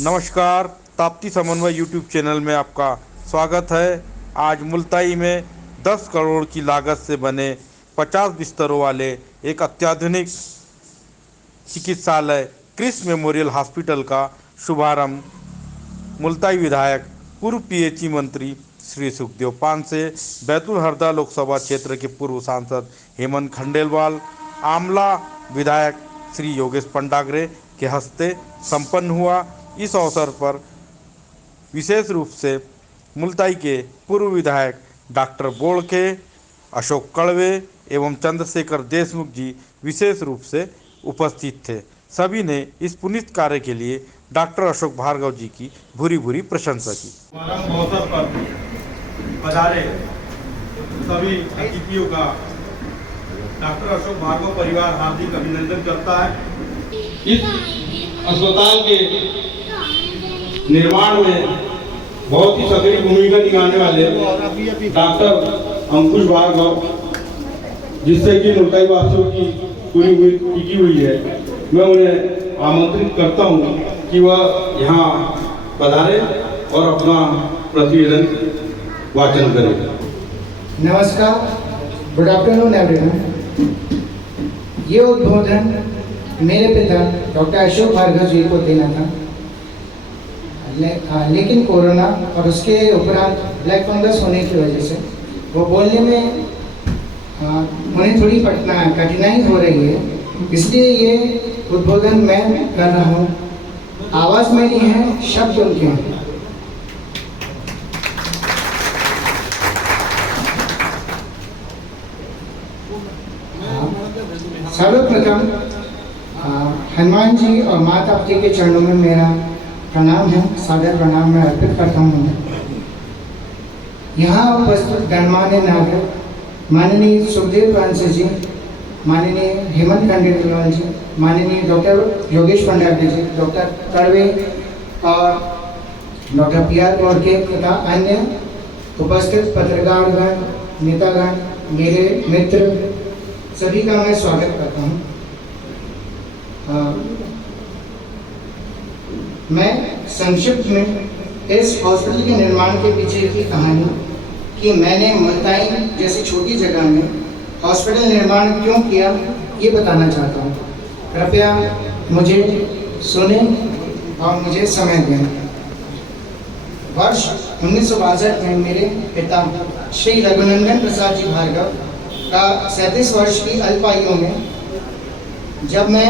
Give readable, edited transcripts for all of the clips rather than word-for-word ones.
नमस्कार। ताप्ती समन्वय YouTube channel में आपका स्वागत है। आज मुल्ताई में 10 करोड़ की लागत से बने 50 बिस्तरों वाले एक अत्याधुनिक चिकित्सालय क्रिस मेमोरियल हॉस्पिटल का शुभारंभ मुल्ताई विधायक पूर्व पीएचई मंत्री श्री सुखदेव पान से, बैतूल हरदा लोकसभा क्षेत्र के पूर्व सांसद हेमंत खंडेलवाल, आमला विधायक श्री योगेश पंडाग्रे के हस्ते संपन्न हुआ। इस अवसर पर विशेष रूप से मुल्ताई के पूर्व विधायक डॉक्टर बोड़के, अशोक कड़वे एवं चंद्रशेखर देशमुख जी विशेष रूप से उपस्थित थे। सभी ने इस पुनीत कार्य के लिए डॉक्टर अशोक भार्गव जी की भूरी भूरी प्रशंसा की। अवसर पर पधारे सभी अतिथियों का डॉक्टर अशोक भार्गव परिवार हार्दिक अभिनंदन करता है। इस अस्पताल के निर्माण में बहुत ही सक्रिय भूमिका निभाने वाले डॉक्टर अंकुश भार्गव, जिससे कि मुल्ताई वासियों की पूरी टिकी हुई है, मैं उन्हें आमंत्रित करता हूं कि वह यहाँ पधारे और अपना प्रतिवेदन वाचन करें। नमस्कार, गुड आफ्टरनून एवरीवन। ये उद्बोधन मेरे पिता डॉक्टर अशोक भार्गव जी को देना था, लेकिन कोरोना और उसके उपरांत ब्लैक फंगस होने की वजह से वो बोलने में उन्हें थोड़ी कठिनाई हो रही है, इसलिए ये उद्बोधन मैं कर रहा हूँ। आवाज़ मेरी है, शब्द उनके हैं। सर्वप्रथम हनुमान जी और माता पिता के चरणों में मेरा प्रणाम है, सादर प्रणाम मैं अर्पित करता हूँ। यहाँ उपस्थित गणमान्य नागरिक, माननीय सुखदेव पांसे जी, माननीय हेमंत खंडेलवाल जी, माननीय डॉक्टर योगेश पंडाग्रे जी, डॉक्टर कड़वे और डॉक्टर पी.आर. बोड़के तथा अन्य उपस्थित पत्रकारगण, नेतागण, मेरे मित्र, सभी का मैं स्वागत करता हूँ। मैं संक्षिप्त में इस हॉस्पिटल के निर्माण के पीछे की कहानी कि मैंने मुल्ताई जैसी छोटी जगह में हॉस्पिटल निर्माण क्यों किया, ये बताना चाहता हूँ। कृपया मुझे सुने और मुझे समय दें। वर्ष 1962 में मेरे पिता श्री रघुनंदन प्रसाद जी भार्गव का 37 वर्ष की अल्पायु में, जब मैं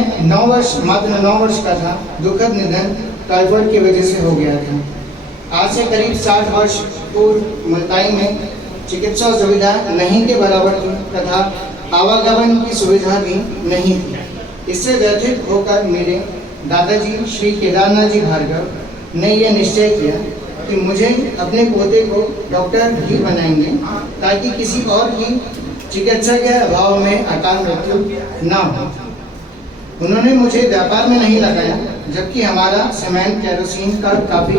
मात्र 9 वर्ष का था, दुखद निधन टाइफाइड की वजह से हो गया था। आज से करीब 60 वर्ष पूर्व मुल्ताई में चिकित्सा सुविधा नहीं के बराबर थी तथा आवागमन की सुविधा भी नहीं थी। इससे व्यथित होकर मेरे दादाजी श्री केदारनाथ जी भार्गव ने यह निश्चय किया कि मुझे अपने पोते को डॉक्टर ही बनाएंगे ताकि किसी और की चिकित्सा के अभाव में अकाल मृत्यु न हो। उन्होंने मुझे व्यापार में नहीं लगाया, जबकि हमारा सीमेंट केरोसिन का काफ़ी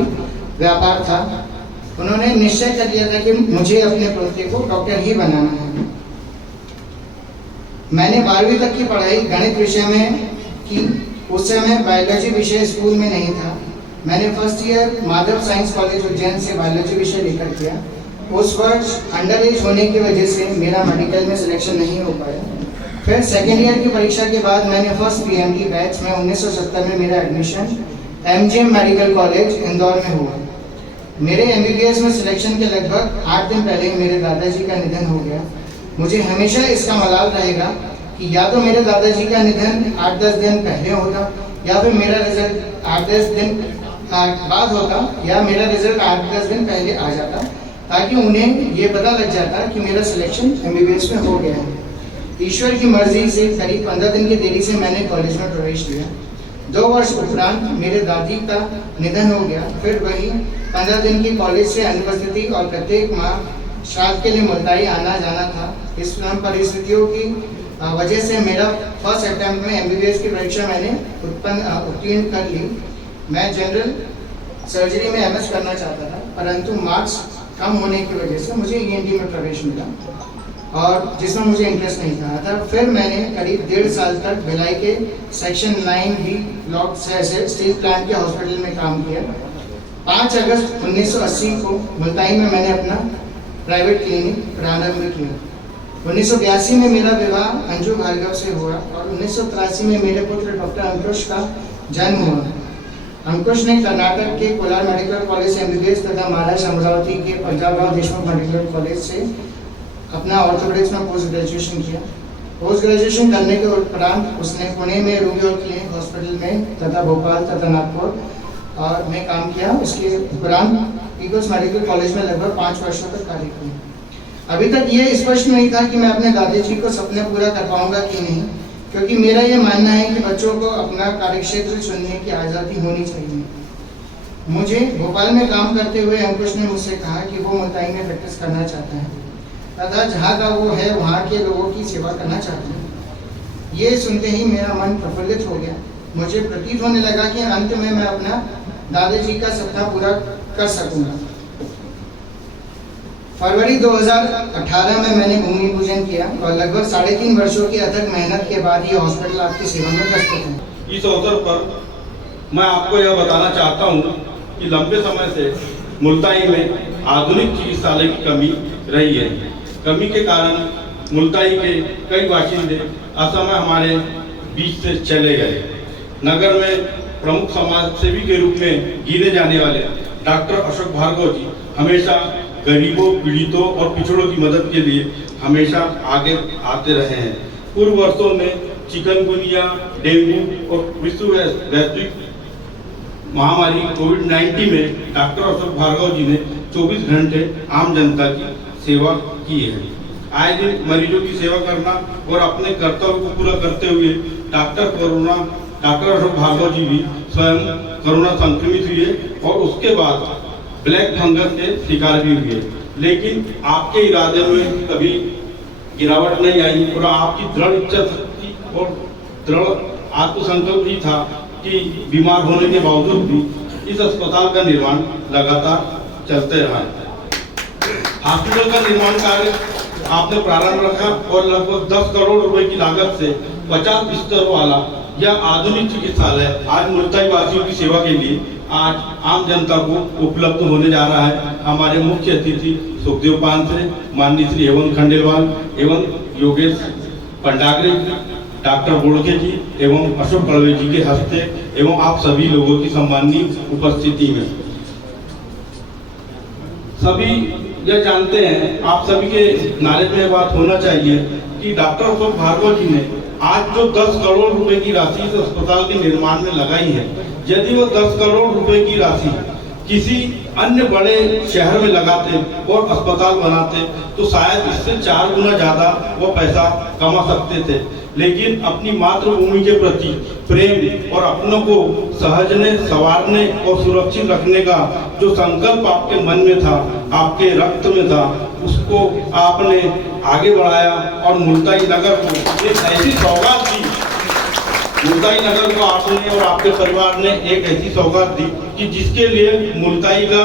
व्यापार था। उन्होंने निश्चय कर लिया था कि मुझे अपने पोते को डॉक्टर ही बनाना है। मैंने 12वीं तक की पढ़ाई गणित विषय में की। उस समय बायोलॉजी विषय स्कूल में नहीं था। मैंने first year Madhav science college Ujjain से बायोलॉजी विषय लेकर किया। उस वर्ष अंडर एज होने की वजह से मेरा मेडिकल में सिलेक्शन नहीं हो पाया। फिर सेकेंड ईयर की परीक्षा के बाद मैंने फर्स्ट पीएमडी बैच में 1970 में मेरा admission MGM medical college Indore में हुआ। मेरे एमबीबीएस में सिलेक्शन के लगभग 8 दिन पहले ही मेरे दादाजी का निधन हो गया। मुझे हमेशा इसका मलाल रहेगा कि या तो मेरे दादाजी का निधन 8-10 दिन पहले होता, या फिर मेरा रिजल्ट 8-10 दिन बाद होता, या मेरा रिजल्ट 8-10 दिन पहले आ जाता, ताकि उन्हें ये पता लग जाता कि मेरा सिलेक्शन एमबीबीएस में हो गया है। ईश्वर की मर्जी से करीब 15 दिन की देरी से मैंने कॉलेज में प्रवेश लिया। 2 वर्ष उपरांत मेरे दादी का निधन हो गया। फिर वही 15 दिन की कॉलेज से अनुपस्थिति और प्रत्येक माह श्राद्ध के लिए मुल्ताई आना जाना था। इस परिस्थितियों की वजह से मेरा फर्स्ट अटेम्प्ट में एमबीबीएस की परीक्षा मैंने उत्तीर्ण कर ली। मैं जनरल सर्जरी में एमएस करना चाहता था, परंतु मार्क्स कम होने की वजह से मुझे ईएनटी में प्रवेश मिला। और जिसमें मुझे इंटरेस्ट नहीं था। अतः फिर मैंने करीब 1.5 साल तक भिलाई के सेक्शन 9B ब्लॉक से स्टील प्लांट के हॉस्पिटल में काम किया। 5 अगस्त 1980 को मुल्ताई में मैंने अपना प्राइवेट क्लिनिक प्रारंभ किया। 1982 में मेरा विवाह अंजू भार्गव से हुआ और 1983 में मेरे पुत्र डॉक्टर अंकुश का जन्म हुआ। अंकुश ने कर्नाटक के कोलार मेडिकल कॉलेज से MBBS तथा महाराष्ट्र अमरावती के पंजाबराव देशमुख मेडिकल कॉलेज से अपना ऑर्थोपेडिक्स में पोस्ट ग्रेजुएशन किया। पोस्ट ग्रेजुएशन करने के उपरांत उसने पुणे में रूबी और क्लिनिक हॉस्पिटल में तथा भोपाल तथा नागपुर और में काम किया। उसके उपरांत पीपल्स मेडिकल कॉलेज में लगभग 5 वर्षों तक कार्य किया। अभी तक ये स्पष्ट नहीं था कि मैं अपने दादाजी को सपने पूरा कर पाऊंगा कि नहीं, क्योंकि मेरा ये मानना है कि बच्चों को अपना कार्यक्षेत्र चुनने की आज़ादी होनी चाहिए। मुझे भोपाल में काम करते हुए अंकुश ने मुझसे कहा कि वो मुल्ताई में प्रैक्टिस करना चाहता है तथा जहाँ का वो है वहाँ के लोगों की सेवा करना चाहता है। ये सुनते ही मेरा मन प्रफुल्लित हो गया। मुझे प्रतीत होने लगा कि अंत में मैं अपना दादाजी का सपना पूरा कर सकूंगा। फरवरी 2018 में मैंने भूमि पूजन किया और लगभग 3.5 वर्षों की अथक मेहनत के बाद ये हॉस्पिटल आपकी सेवा में प्रस्तुत है। इस अवसर पर मैं आपको यह बताना चाहता हूँ कि लंबे समय से मुल्ताई में आधुनिक चिकित्सालय की कमी रही है। कमी के कारण मुल्ताई के कई बाशिंदे असमय हमारे बीच से चले गए। नगर में प्रमुख समाज सेवी के रूप में गिने जाने वाले डॉक्टर अशोक भार्गव जी हमेशा गरीबों, पीड़ितों और पिछड़ों की मदद के लिए हमेशा आगे आते रहे हैं। पूर्व वर्षों में चिकनगुनिया, डेंगू और विश्व वैश्विक महामारी कोविड-19 में डॉक्टर अशोक भार्गव जी ने 24 घंटे आम जनता की सेवा की है। आए दिन मरीजों की सेवा करना और अपने कर्तव्य को पूरा करते हुए डॉक्टर अशोक भार्गव जी भी स्वयं कोरोना संक्रमित हुए और उसके बाद ब्लैक फंगस के शिकार भी हुए। लेकिन आपके इरादे में कभी गिरावट नहीं आई और आपकी दृढ़ इच्छा शक्ति और दृढ़ आत्मसंकल्प ही था कि बीमार होने के बावजूद भी इस अस्पताल का निर्माण लगातार चलते रहा। हॉस्पिटल का निर्माण कार्य आपने प्रारंभ रखा और लगभग 10 करोड़ रुपए की लागत से 50 बिस्तरों वाला यह आधुनिक चिकित्सालय आज मुल्ताई वासियों की सेवा के लिए आज आम जनता को उपलब्ध होने जा रहा है। हमारे मुख्य अतिथि सुखदेव पांसे, माननीय श्री हेमंत खंडेलवाल एवं योगेश पंडागरे, डॉक्टर बोड़के जी एवं अशोक कड़वे जी के हस्ते एवं आप सभी लोगों की सम्माननीय उपस्थिति में सभी यह जानते हैं, आप सभी के नॉलेज में बात होना चाहिए कि डॉक्टर अशोक भार्गव जी ने आज जो 10 करोड़ रुपए की राशि इस अस्पताल के निर्माण में लगाई है, यदि वो 10 करोड़ रुपए की राशि किसी अन्य बड़े शहर में लगाते और अस्पताल बनाते तो शायद इससे 4 गुना ज्यादा वो पैसा कमा सकते थे। लेकिन अपनी मातृभूमि के प्रति प्रेम और अपनों को सहजने, संवारने और सुरक्षित रखने का जो संकल्प आपके मन में था, आपके रक्त में था, उसको आपने आगे बढ़ाया और मुल्ताई नगर को एक ऐसी सौगात दी, मुल्ताई नगर को आपने और आपके परिवार ने एक ऐसी सौगात दी कि जिसके लिए मुल्ताई का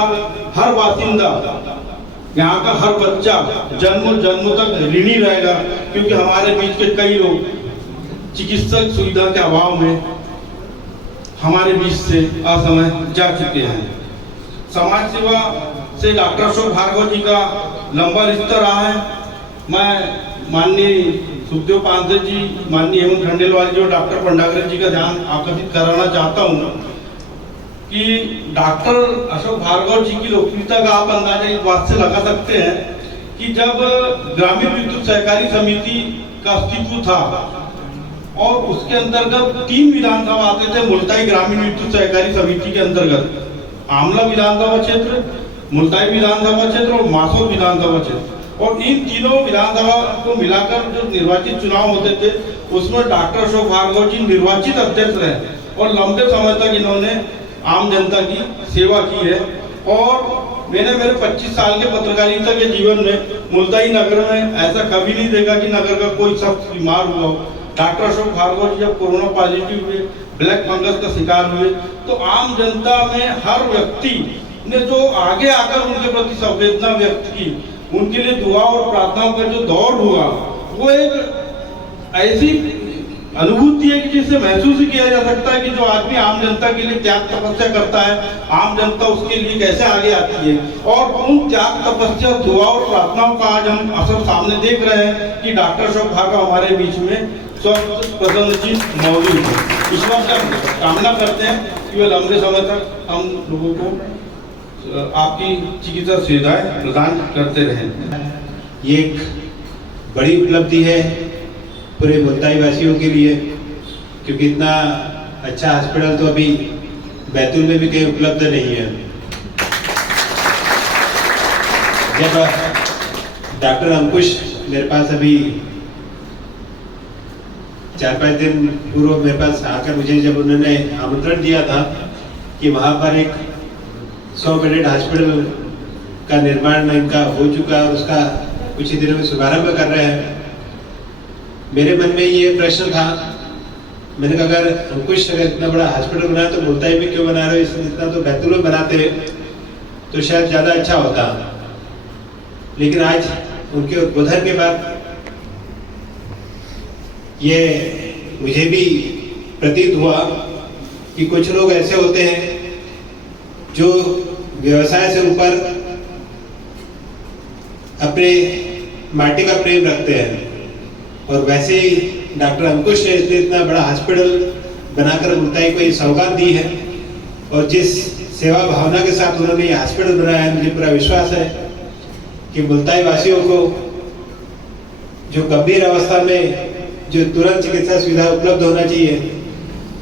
हर बासिंदा, यहाँ का हर बच्चा जन्म तक ऋणी रहेगा, क्योंकि हमारे बीच के कई लोग चिकित्सक सुविधा के अभाव में हमारे बीच से असमय जा चुके हैं। समाज सेवा से डॉक्टर अशोक भार्गव जी का लंबा रिश्ता रहा है। मैं माननीय सुखदेव पांसे जी, माननीय हेमंत खंडेलवाल जी और डॉक्टर पंडागरे जी का ध्यान आकर्षित कराना चाहता हूँ कि डॉक्टर अशोक भार्गव जी की लोकप्रियता का आप अंदाजा इस बात से लगा सकते हैं कि जब ग्रामीण विद्युत सहकारी समिति का अस्तित्व था और उसके अंतर्गत 3 विधानसभा आते थे मुल्ताई ग्रामीण विद्युत सहकारी समिति के अंतर्गत, आमला विधानसभा क्षेत्र, मुल्ताई विधानसभा क्षेत्र और मासोद विधानसभा क्षेत्र, और इन तीनों विधानसभा को मिलाकर जो निर्वाचित चुनाव होते थे उसमें डॉक्टर अशोक भार्गव जी निर्वाचित अध्यक्ष रहे और लंबे समय तक इन्होंने आम जनता की सेवा की है। और मैंने मेरे 25 साल के पत्रकारिता के जीवन में मुल्ताई नगर में ऐसा कभी नहीं देखा कि नगर का कोई शख्स बीमार हुआ हो। डॉक्टर अशोक भार्गव जी जब कोरोना पॉजिटिव हुए, ब्लैक फंगस का शिकार हुए, तो आम जनता में हर व्यक्ति ने जो आगे आकर उनके प्रति संवेदना व्यक्त की उनके लिए दुआ और प्रार्थनाओं का जो दौर हुआ वो एक ऐसी अनुभूति है कि जिससे महसूस ही किया जा सकता है कि जो आदमी आम जनता के लिए त्याग तपस्या करता है, आम जनता उसके लिए कैसे आगे आती है। और उन त्याग तपस्या, दुआ और प्रार्थनाओं का आज हम असर सामने देख रहे हैं कि डॉक्टर अशोक भार्गव हमारे बीच में स्वस्थ प्रसन्नचित मौजूद है। ईश्वर से हम कामना करते हैं कि वह लंबे समय तक हम लोगों को आपकी चिकित्सा सुविधाएं प्रदान करते रहें। ये एक बड़ी उपलब्धि है पूरे मुल्ताई वासियों के लिए, क्योंकि इतना अच्छा हॉस्पिटल तो अभी बैतूल में भी कहीं उपलब्ध नहीं है। जब डॉक्टर अंकुश मेरे पास अभी 4-5 दिन पूर्व मेरे पास आकर मुझे जब उन्होंने आमंत्रण दिया था कि वहाँ पर एक 100 बेडेड हॉस्पिटल का निर्माण इनका हो चुका है, उसका कुछ ही दिनों में शुभारंभ कर रहे हैं, मेरे मन में ये प्रश्न था। मैंने कहा अगर अंकुश अगर इतना बड़ा हॉस्पिटल बनाया तो मुल्ताई में क्यों बना रहे हो, इतना तो बैतूल में बनाते तो शायद ज़्यादा अच्छा होता। लेकिन आज उनके उद्बोधन के बाद ये मुझे भी प्रतीत हुआ कि कुछ लोग ऐसे होते हैं जो व्यवसाय से ऊपर अपने माटी का प्रेम रखते हैं, और वैसे ही डॉक्टर अंकुश ने इतना बड़ा हॉस्पिटल बनाकर मुल्ताई को ये सौगात दी है, और जिस सेवा भावना के साथ उन्होंने ये हॉस्पिटल बनाया है, मुझे पूरा विश्वास है कि मुल्ताई वासियों को जो गंभीर अवस्था में जो तुरंत चिकित्सा सुविधा उपलब्ध होना चाहिए,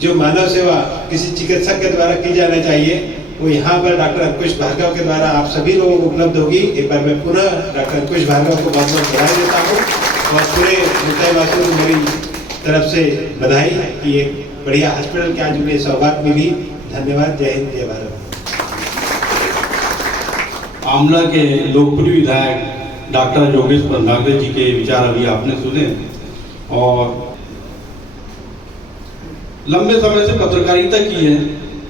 जो मानव सेवा किसी चिकित्सक के द्वारा की जाना चाहिए, वो यहाँ पर डॉक्टर अंकुश भार्गव के द्वारा आप सभी लोगों को उपलब्ध होगी। एक बार मैं पुनः डॉक्टर अंकुश भार्गव को बहुत बहुत बधाई देता हूँ, और पूरे मुल्ताई वासियों को मेरी तरफ से बधाई कि एक बढ़िया हॉस्पिटल की आज मुझे सौगात मिली। धन्यवाद। जय हिंद, जय भारत। आमला के लोकप्रिय विधायक डॉक्टर योगेश पंधागरे जी के विचार अभी आपने सुने, और लंबे समय से पत्रकारिता की है,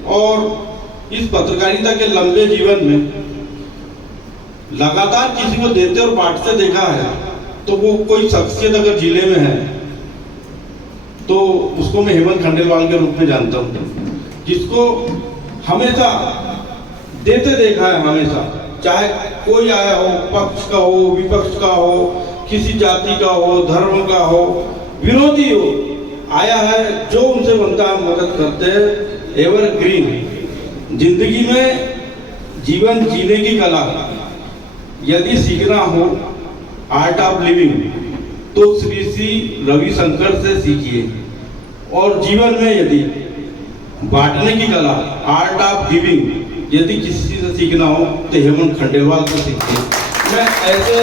और इस पत्रकारिता के लंबे जीवन में लगातार किसी को देते और बांटते देखा है। तो वो कोई शख्सियत अगर जिले में है तो उसको मैं हेमंत खंडेलवाल के रूप में जानता हूँ, जिसको हमेशा देते देखा है, हमेशा, चाहे कोई आया हो, पक्ष का हो, विपक्ष का हो, किसी जाति का हो, धर्म का हो, विरोधी हो, आया है, जो उनसे बनता है मदद करते हैं। एवरग्रीन जिंदगी में जीवन जीने की कला यदि सीखना हो, आर्ट ऑफ लिविंग, तो श्री श्री रविशंकर से सीखिए, और जीवन में यदि बांटने की कला, आर्ट ऑफ गिविंग, यदि किसी से सीखना हो तो हेमंत खंडेलवाल से सीखिए। मैं ऐसे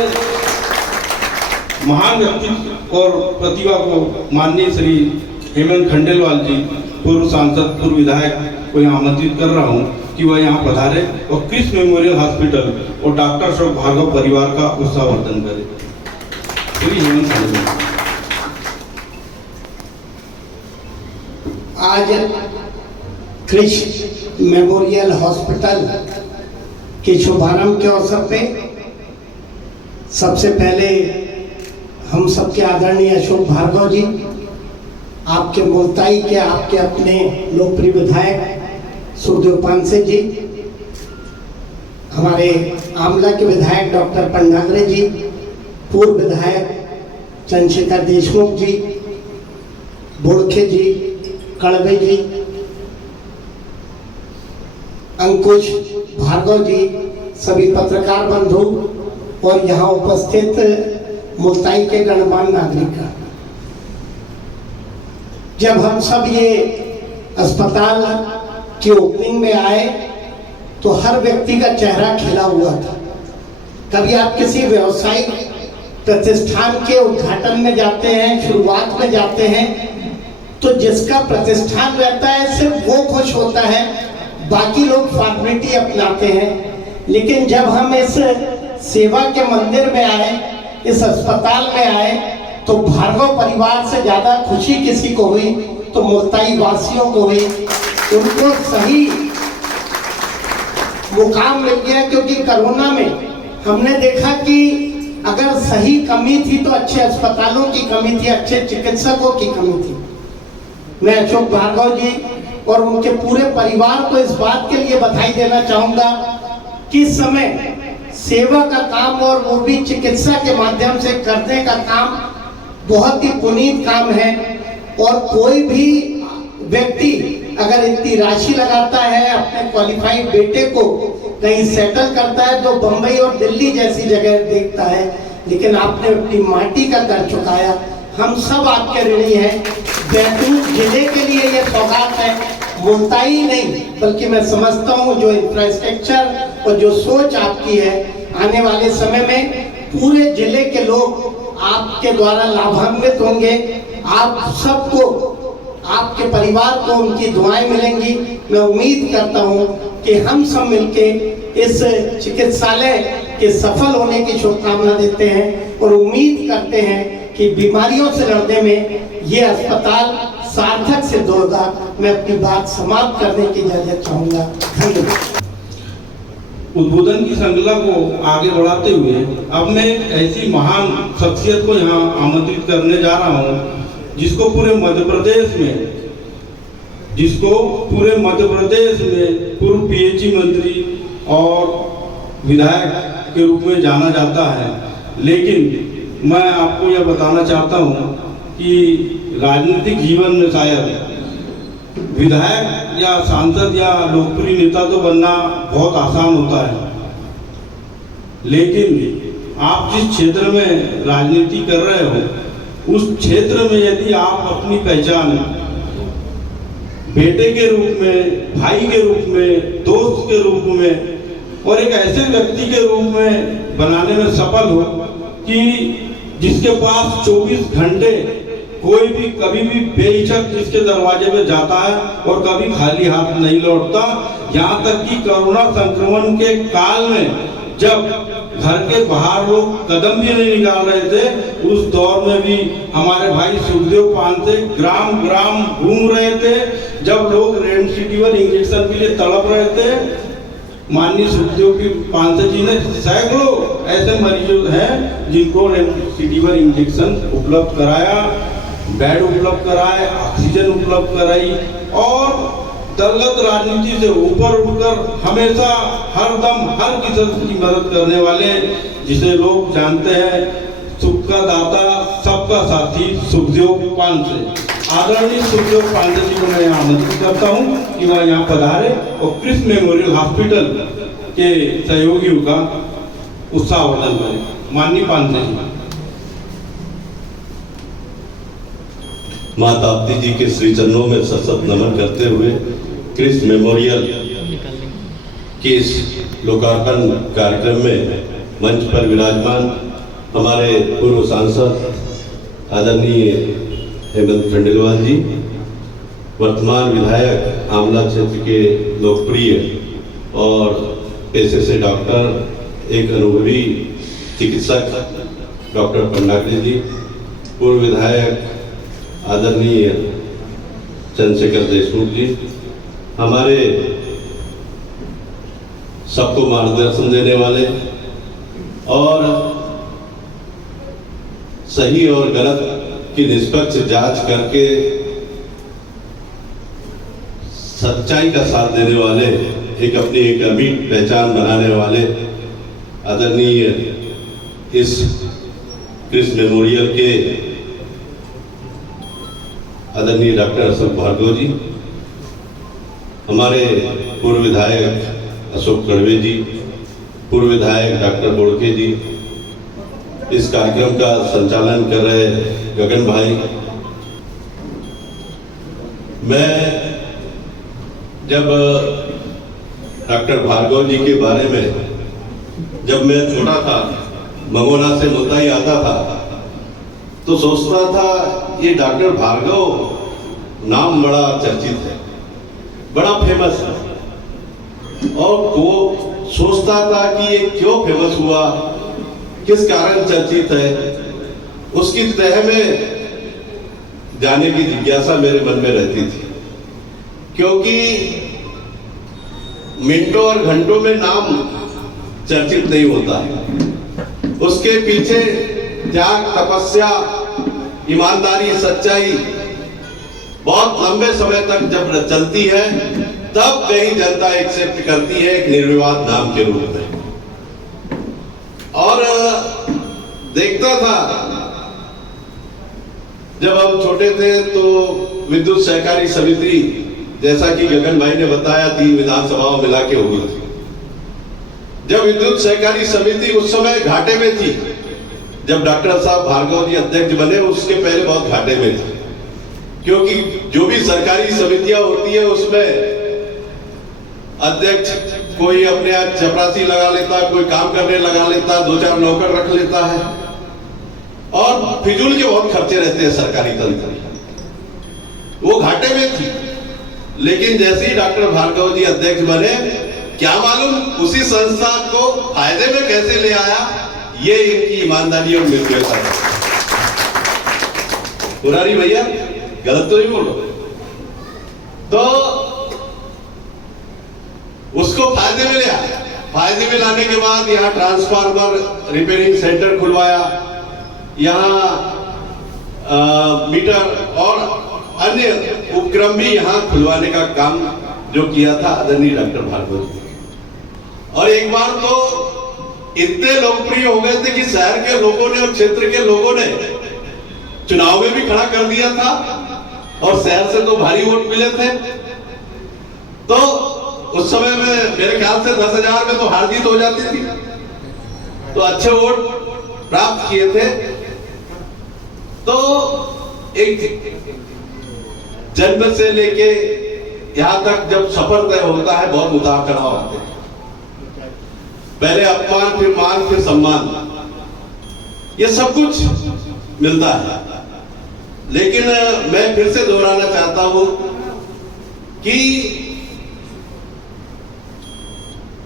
महान व्यक्तित्व और प्रतिभा को माननीय श्री हेमंत खंडेलवाल जी, पूर्व सांसद, पूर्व विधायक को यहाँ आमंत्रित कर रहा हूँ कि वह यहाँ पधारे और क्रिस मेमोरियल हॉस्पिटल और डॉक्टर अशोक भार्गव परिवार का उत्साहवर्धन करें। श्री हेमंत खंडेलवाल। आज क्रिश मेमोरियल हॉस्पिटल के शुभारंभ के अवसर पे सबसे पहले हम सबके आदरणीय अशोक भार्गव जी, आपके मुल्ताई के, आपके अपने लोकप्रिय विधायक सुखदेव पांसे जी, हमारे आमला के विधायक डॉक्टर पंडागरे जी, पूर्व विधायक चंद्रशेखर देशमुख जी, बोड़खे जी, कड़वे जी, अंकुश भार्गव जी, सभी पत्रकार बंधु और यहाँ उपस्थित मुल्ताई के गणमान्य नागरिक, जब हम सब ये अस्पताल की ओपनिंग में आए तो हर व्यक्ति का चेहरा खिला हुआ था। कभी आप किसी व्यवसायिक प्रतिष्ठान के उद्घाटन में जाते हैं, शुरुआत में जाते हैं, तो जिसका प्रतिष्ठान रहता है सिर्फ वो खुश होता है, बाकी लोग फॉर्मेलिटी अपनाते हैं। लेकिन जब हम इस सेवा के मंदिर में आए, इस अस्पताल में आए, तो भार्गव परिवार से ज्यादा खुशी किसी को हुई तो मुल्ताई वासियों को हुई। उनको सही मुकाम मिल गया, क्योंकि कोरोना में हमने देखा कि अगर सही कमी थी तो अच्छे अस्पतालों की कमी थी, अच्छे चिकित्सकों की कमी थी। मैं अशोक भार्गव जी और उनके पूरे परिवार को इस बात के लिए बधाई देना चाहूंगा कि इस समय सेवा का काम और वो भी चिकित्सा के माध्यम से करने का काम बहुत ही पुनीत काम है। और कोई भी व्यक्ति अगर इतनी राशि लगाता है, अपने क्वालिफाइड बेटे को कहीं सेटल करता है तो बंबई और दिल्ली जैसी जगह देखता है, लेकिन आपने अपनी माटी का कर चुकाया। हम सब आपके ऋणी हैं। बैतूल जिले के लिए ये सौगात है, मुल्ताई नहीं, बल्कि मैं समझता हूँ जो इंफ्रास्ट्रक्चर और जो सोच आपकी है, आने वाले समय में पूरे जिले के लोग आपके द्वारा लाभान्वित होंगे। आप सबको, आपके परिवार को उनकी दुआएं मिलेंगी। मैं उम्मीद करता हूं कि हम सब मिलके इस चिकित्सालय के सफल होने की शुभकामना देते हैं और उम्मीद करते हैं कि बीमारियों से लड़ने में ये अस्पताल सार्थक सिद्ध होगा। मैं अपनी बात समाप्त करने की इजाजत चाहूंगा। धन्यवाद। उद्बोधन की श्रृंखला को आगे बढ़ाते हुए अब मैं एक ऐसी महान शख्सियत को यहाँ आमंत्रित करने जा रहा हूँ जिसको पूरे मध्य प्रदेश में पूर्व पीएचई मंत्री और विधायक के रूप में जाना जाता है। लेकिन मैं आपको यह बताना चाहता हूँ कि राजनीतिक जीवन में शायद विधायक या सांसद या लोकप्रिय नेता तो बनना बहुत आसान होता है, लेकिन आप जिस क्षेत्र में राजनीति कर रहे हो उस क्षेत्र में यदि आप अपनी पहचान बेटे के रूप में, भाई के रूप में, दोस्त के रूप में और एक ऐसे व्यक्ति के रूप में बनाने में सफल हो कि जिसके पास 24 घंटे कोई भी कभी भी बेहिचक जिसके दरवाजे पे जाता है और कभी खाली हाथ नहीं लौटता। यहाँ तक कि कोरोना संक्रमण के काल में जब घर के बाहर लोग कदम भी नहीं निकाल रहे थे, उस दौर में भी हमारे भाई सुखदेव पांसे ग्राम ग्राम घूम रहे थे। जब लोग रेमडेसिविर इंजेक्शन के लिए तड़प रहे थे, माननीय सुखदेव पांसे जी ने सैकड़ों ऐसे मरीजों हैं जिनको रेमडेसिविर इंजेक्शन उपलब्ध कराया, बेड उपलब्ध कराए, ऑक्सीजन उपलब्ध कराई और दलगत राजनीति से ऊपर उठकर हमेशा हर दम हर किसी की मदद करने वाले, जिसे लोग जानते हैं सुख का दाता सबका साथी सुखदेव पांसे। आदरणीय सुखदेव पांसे जी को मैं आमंत्रित करता हूँ कि वह यहाँ पधारे और क्रिस मेमोरियल हॉस्पिटल के सहयोगियों का उत्साहवर्धन करें। माननीय पांसे जी। माँ ताप्ती जी के श्री चरणों में सशक्त नमन करते हुए क्रिस मेमोरियल के इस लोकार्पण कार्यक्रम में मंच पर विराजमान हमारे पूर्व सांसद आदरणीय हेमंत खंडेलवाल जी, वर्तमान विधायक आमला क्षेत्र के लोकप्रिय और पेशे से डॉक्टर, एक अनुभवी चिकित्सक डॉक्टर पंडाग्रे जी, पूर्व विधायक आदरणीय चंद्रशेखर देशमुख जी, हमारे सबको मार्गदर्शन देने वाले और सही और गलत की निष्पक्ष जांच करके सच्चाई का साथ देने वाले, एक अपनी एक अमिट पहचान बनाने वाले आदरणीय इस क्रिस मेमोरियल के आदरणीय डॉक्टर अशोक भार्गव जी, हमारे पूर्व विधायक अशोक कड़वे जी, पूर्व विधायक डॉक्टर बोड़के जी, इस कार्यक्रम का संचालन कर रहे गगन भाई। मैं जब डॉक्टर भार्गव जी के बारे में, जब मैं छोटा था, मगोना से मुल्ताई आता था, तो सोचता था ये डॉक्टर भार्गव नाम बड़ा चर्चित है, बड़ा फेमस है, और वो सोचता था कि ये क्यों फेमस हुआ, किस कारण चर्चित है। उसकी तह में जाने की जिज्ञासा मेरे मन में रहती थी, क्योंकि मिनटों और घंटों में नाम चर्चित नहीं होता। उसके पीछे त्याग, तपस्या, ईमानदारी, सच्चाई बहुत लंबे समय तक जब चलती है तब कहीं जनता एक्सेप्ट करती है एक निर्विवाद नाम के रूप में। और देखता था जब हम छोटे थे तो विद्युत सहकारी समिति, जैसा कि गगन भाई ने बताया, 3 विधानसभाओं मिला के हुई थी। जब विद्युत सहकारी समिति उस समय घाटे में थी, जब डॉक्टर साहब भार्गव जी अध्यक्ष बने उसके पहले बहुत घाटे में थी, क्योंकि जो भी सरकारी समितियां होती है उसमें अध्यक्ष कोई अपने आप चपरासी लगा लेता, कोई काम करने लगा लेता, 2-4 नौकर रख लेता है और फिजूल के बहुत खर्चे रहते हैं सरकारी तंत्र में। वो घाटे में थी, लेकिन जैसे ही डॉक्टर भार्गव जी अध्यक्ष बने, क्या मालूम उसी संस्था को फायदे में कैसे ले आया, ये इनकी ईमानदारी और निर्भीकता है। मुरारी भैया गलत तो नहीं बोलो, तो उसको फायदे में ले आया। फायदे में लाने के बाद यहाँ ट्रांसफार्मर रिपेयरिंग सेंटर खुलवाया, यहाँ मीटर और अन्य उपक्रम भी यहाँ खुलवाने का काम जो किया था आदरणीय डॉक्टर भार्गव जी। और एक बार तो इतने लोकप्रिय हो गए थे कि शहर के लोगों ने और क्षेत्र के लोगों ने चुनाव में भी खड़ा कर दिया था और शहर से तो भारी वोट मिले थे। तो उस समय में मेरे ख्याल से 10,000 में तो हार जीत हो जाती थी, तो अच्छे वोट प्राप्त किए थे। तो एक जन्म से लेके यहां तक जब सफर तय होता है बहुत उतार चढ़ाव आते हैं, पहले अपमान, फिर मान, फिर सम्मान, ये सब कुछ मिलता है। लेकिन मैं फिर से दोहराना चाहता हूं कि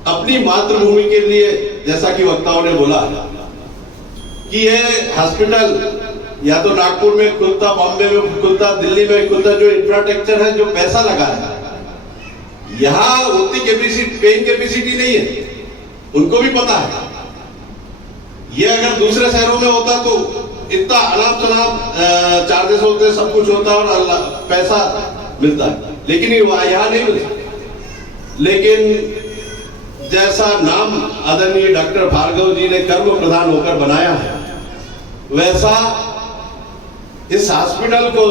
अपनी मातृभूमि के लिए, जैसा कि वक्ताओं ने बोला कि यह हॉस्पिटल या तो नागपुर में खुलता, बॉम्बे में खुलता, दिल्ली में खुलता, जो इंफ्रास्ट्रक्चर है, जो पैसा लगा है, यहां उतनी कैपेसिटी, पेइंग कैपेसिटी नहीं है, उनको भी पता है। ये अगर दूसरे शहरों में होता तो इतना अनाप शनाप चार्जेस होते, सब कुछ होता और पैसा मिलता है, लेकिन यहाँ नहीं मिलता। लेकिन जैसा नाम आदरणीय डॉक्टर भार्गव जी ने कर्म प्रधान होकर बनाया है, वैसा इस हॉस्पिटल को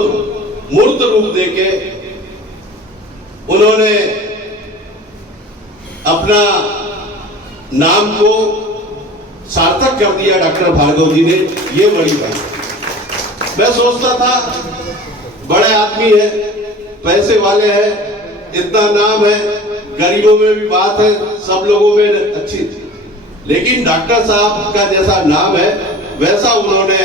मूर्त रूप देके उन्होंने अपना नाम को सार्थक कर दिया। डॉक्टर भार्गव जी ने, ये बड़ी बात। मैं सोचता था बड़े आदमी है, पैसे वाले हैं, इतना नाम है, गरीबों में भी बात है, सब लोगों में अच्छी थी, लेकिन डॉक्टर साहब का जैसा नाम है वैसा उन्होंने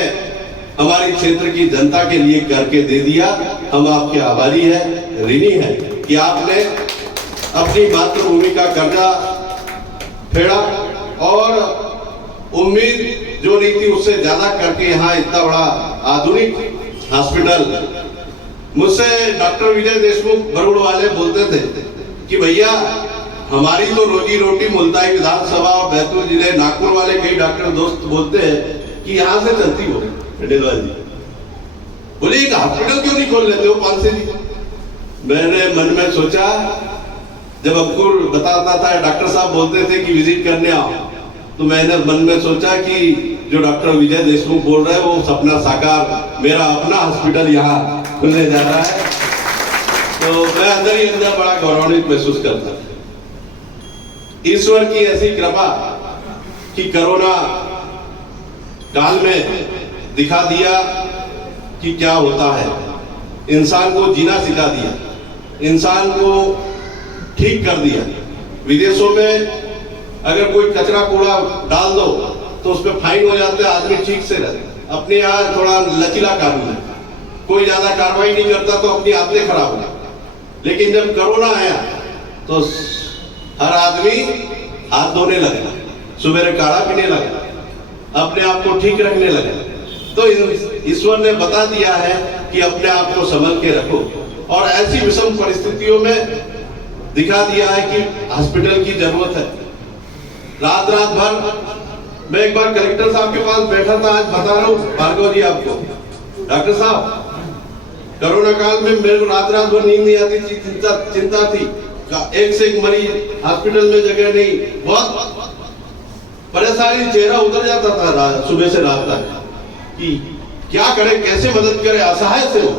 हमारी क्षेत्र की जनता के लिए करके दे दिया। हम आपके आभारी हैं, ऋणी हैं कि आपने अपनी मातृभूमि का कर्जा फेड़ा और उम्मीद जो नहीं थी उससे ज्यादा करके यहाँ इतना बड़ा आधुनिक हॉस्पिटल। मुझसे डॉक्टर विजय देशमुख बरुड़ वाले बोलते थे कि भैया हमारी तो रोजी रोटी मुल्ताई विधानसभा और बैतूल जिले, नागपुर वाले कई डॉक्टर दोस्त बोलते हैं कि यहाँ से चलती हो डेलवाल जी, बोले एक हॉस्पिटल क्यों नहीं खोल लेते हो 5 से जी। मैंने मन में सोचा, जब अंकुर बताता था, डॉक्टर साहब बोलते थे कि विजिट करने आओ, तो मैंने मन में सोचा कि जो डॉक्टर विजय देशमुख बोल रहे हैं वो सपना साकार, मेरा अपना हॉस्पिटल यहाँ खुलने जा रहा है। तो मैं अंदर ही अंदर बड़ा गौरवान्वित महसूस करता था। ईश्वर की ऐसी कृपा कि कोरोना काल में दिखा दिया कि क्या होता है, इंसान को जीना सिखा दिया, इंसान को ठीक कर दिया। विदेशों में अगर कोई कचरा कूड़ा डाल दो तो उस पर फाइन हो जाता है, आदमी ठीक से रहता। अपने यहाँ थोड़ा लचीला कानून है, कोई ज्यादा कार्रवाई नहीं करता तो अपनी आदतें खराब हो। लेकिन जब कोरोना आया तो हर आदमी हाथ धोने लगा, सुबह काढ़ा पीने लगा, अपने आप को ठीक रखने लगा। तो ईश्वर ने बता दिया है कि अपने आप को संभल के रखो, और ऐसी विषम परिस्थितियों में दिखा दिया है कि हॉस्पिटल की जरूरत है। रात भर मैं एक बार कलेक्टर साहब के पास बैठा था, आज बता रहा हूँ भार्गव जी आपको, डॉक्टर साहब कोरोना काल में मेरे को रात भर नींद नहीं आती थी, चिंता थी, एक से एक मरीज, हॉस्पिटल में जगह नहीं, बहुत परेशानी, चेहरा उतर जाता था सुबह से रात तक कि क्या करें, कैसे मदद करें, असहाय से हो।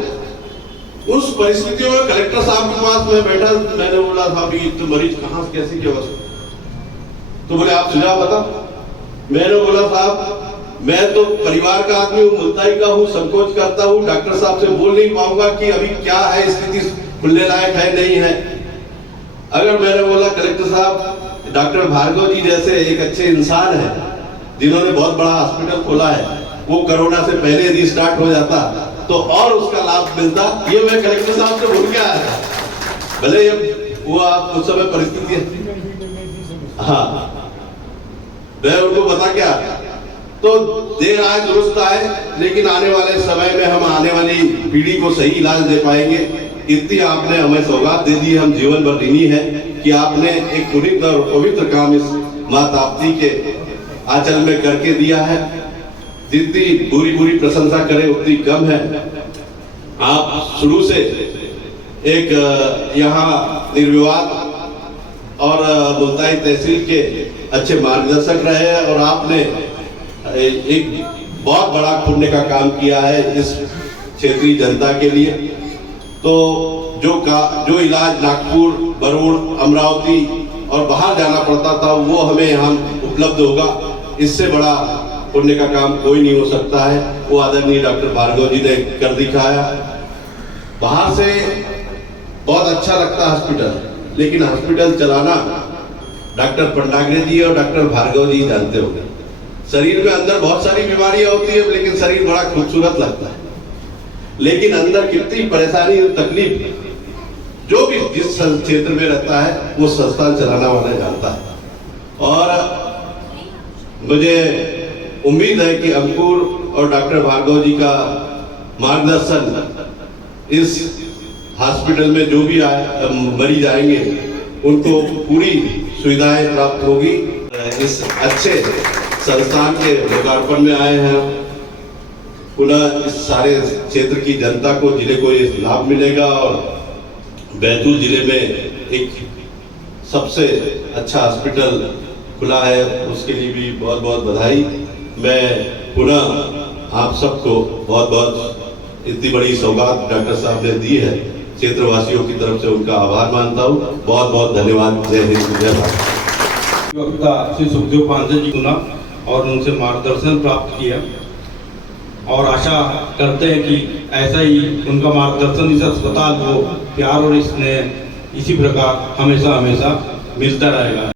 उस परिस्थितियों में कलेक्टर साहब के पास मैं बैठा, मैंने बोला साहब ये तो मरीज कहाँ कैसी की अवस्था, तो बोले आप सुझाव बता। मैंने बोला साहब मैं तो परिवार का आदमी हूँ, मुल्ताई का हूँ, संकोच करता हूँ, डॉक्टर साहब से बोल नहीं पाऊंगा कि अभी क्या है स्थिति, खुलने लायक है नहीं है। अगर मैंने बोला कलेक्टर साहब डॉक्टर भार्गव जी जैसे एक अच्छे इंसान है जिन्होंने बहुत बड़ा हॉस्पिटल खोला है, वो कोरोना से पहले रिस्टार्ट हो जाता तो और उसका लाभ मिलता, ये मैं कलेक्टर साहब से बोल के आया था। भले वो आप उस समय परिस्थिति, हाँ मैं उनको बता क्या, तो देर आए दुरुस्त आए, लेकिन आने वाले समय में हम आने वाली पीढ़ी को सही इलाज दे पाएंगे। इतनी आपने हमें सौगात दे दी, हम जीवन भर ऋणी है कि आपने एक पुनीत और पवित्र काम इस मां ताप्ती के आंचल में करके दिया है। जितनी बुरी प्रशंसा करें उतनी कम है। आप शुरू से एक यहाँ निर्विवाद और मुल्ताई तहसील के अच्छे मार्गदर्शक रहे और आपने एक बहुत बड़ा पुण्य का काम किया है इस क्षेत्रीय जनता के लिए। तो जो इलाज नागपुर, बरूड, अमरावती और बाहर जाना पड़ता था वो हमें यहाँ उपलब्ध होगा, इससे बड़ा पुण्य का काम कोई नहीं हो सकता है। वो आदरणीय डॉक्टर भार्गव जी ने कर दिखाया। बाहर से बहुत अच्छा लगता है हॉस्पिटल, लेकिन हॉस्पिटल चलाना डॉक्टर पंडाग्रे जी और डॉक्टर भार्गव जी जानते होंगे। शरीर में अंदर बहुत सारी बीमारियां होती है, लेकिन शरीर बड़ा खूबसूरत लगता है, लेकिन अंदर कितनी परेशानी और तकलीफ जो भी जिस क्षेत्र में रहता है वो संस्थान चलाना वाला जानता है। और मुझे उम्मीद है कि अंकुर और डॉक्टर भार्गव जी का मार्गदर्शन इस हॉस्पिटल में जो भी मरीज आएंगे उनको पूरी सुविधाएं प्राप्त होगी। इस अच्छे संस्थान के लोकार्पण में आए हैं, पुनः इस सारे क्षेत्र की जनता को, जिले को ये लाभ मिलेगा और बैतूल जिले में एक सबसे अच्छा हॉस्पिटल खुला है, उसके लिए भी बहुत बहुत बधाई। मैं पुनः आप सबको बहुत बहुत इतनी बड़ी सौगात डॉक्टर साहब ने दी है, क्षेत्रवासियों की तरफ से उनका आभार मानता हूँ। बहुत बहुत धन्यवाद। जय हिंद, जय भारत। वक्ता श्री सुखदेव पांसे जी सुना और उनसे मार्गदर्शन प्राप्त किया और आशा करते हैं कि ऐसा ही उनका मार्गदर्शन इस अस्पताल को प्यार और स्नेह इसी प्रकार हमेशा मिलता रहेगा।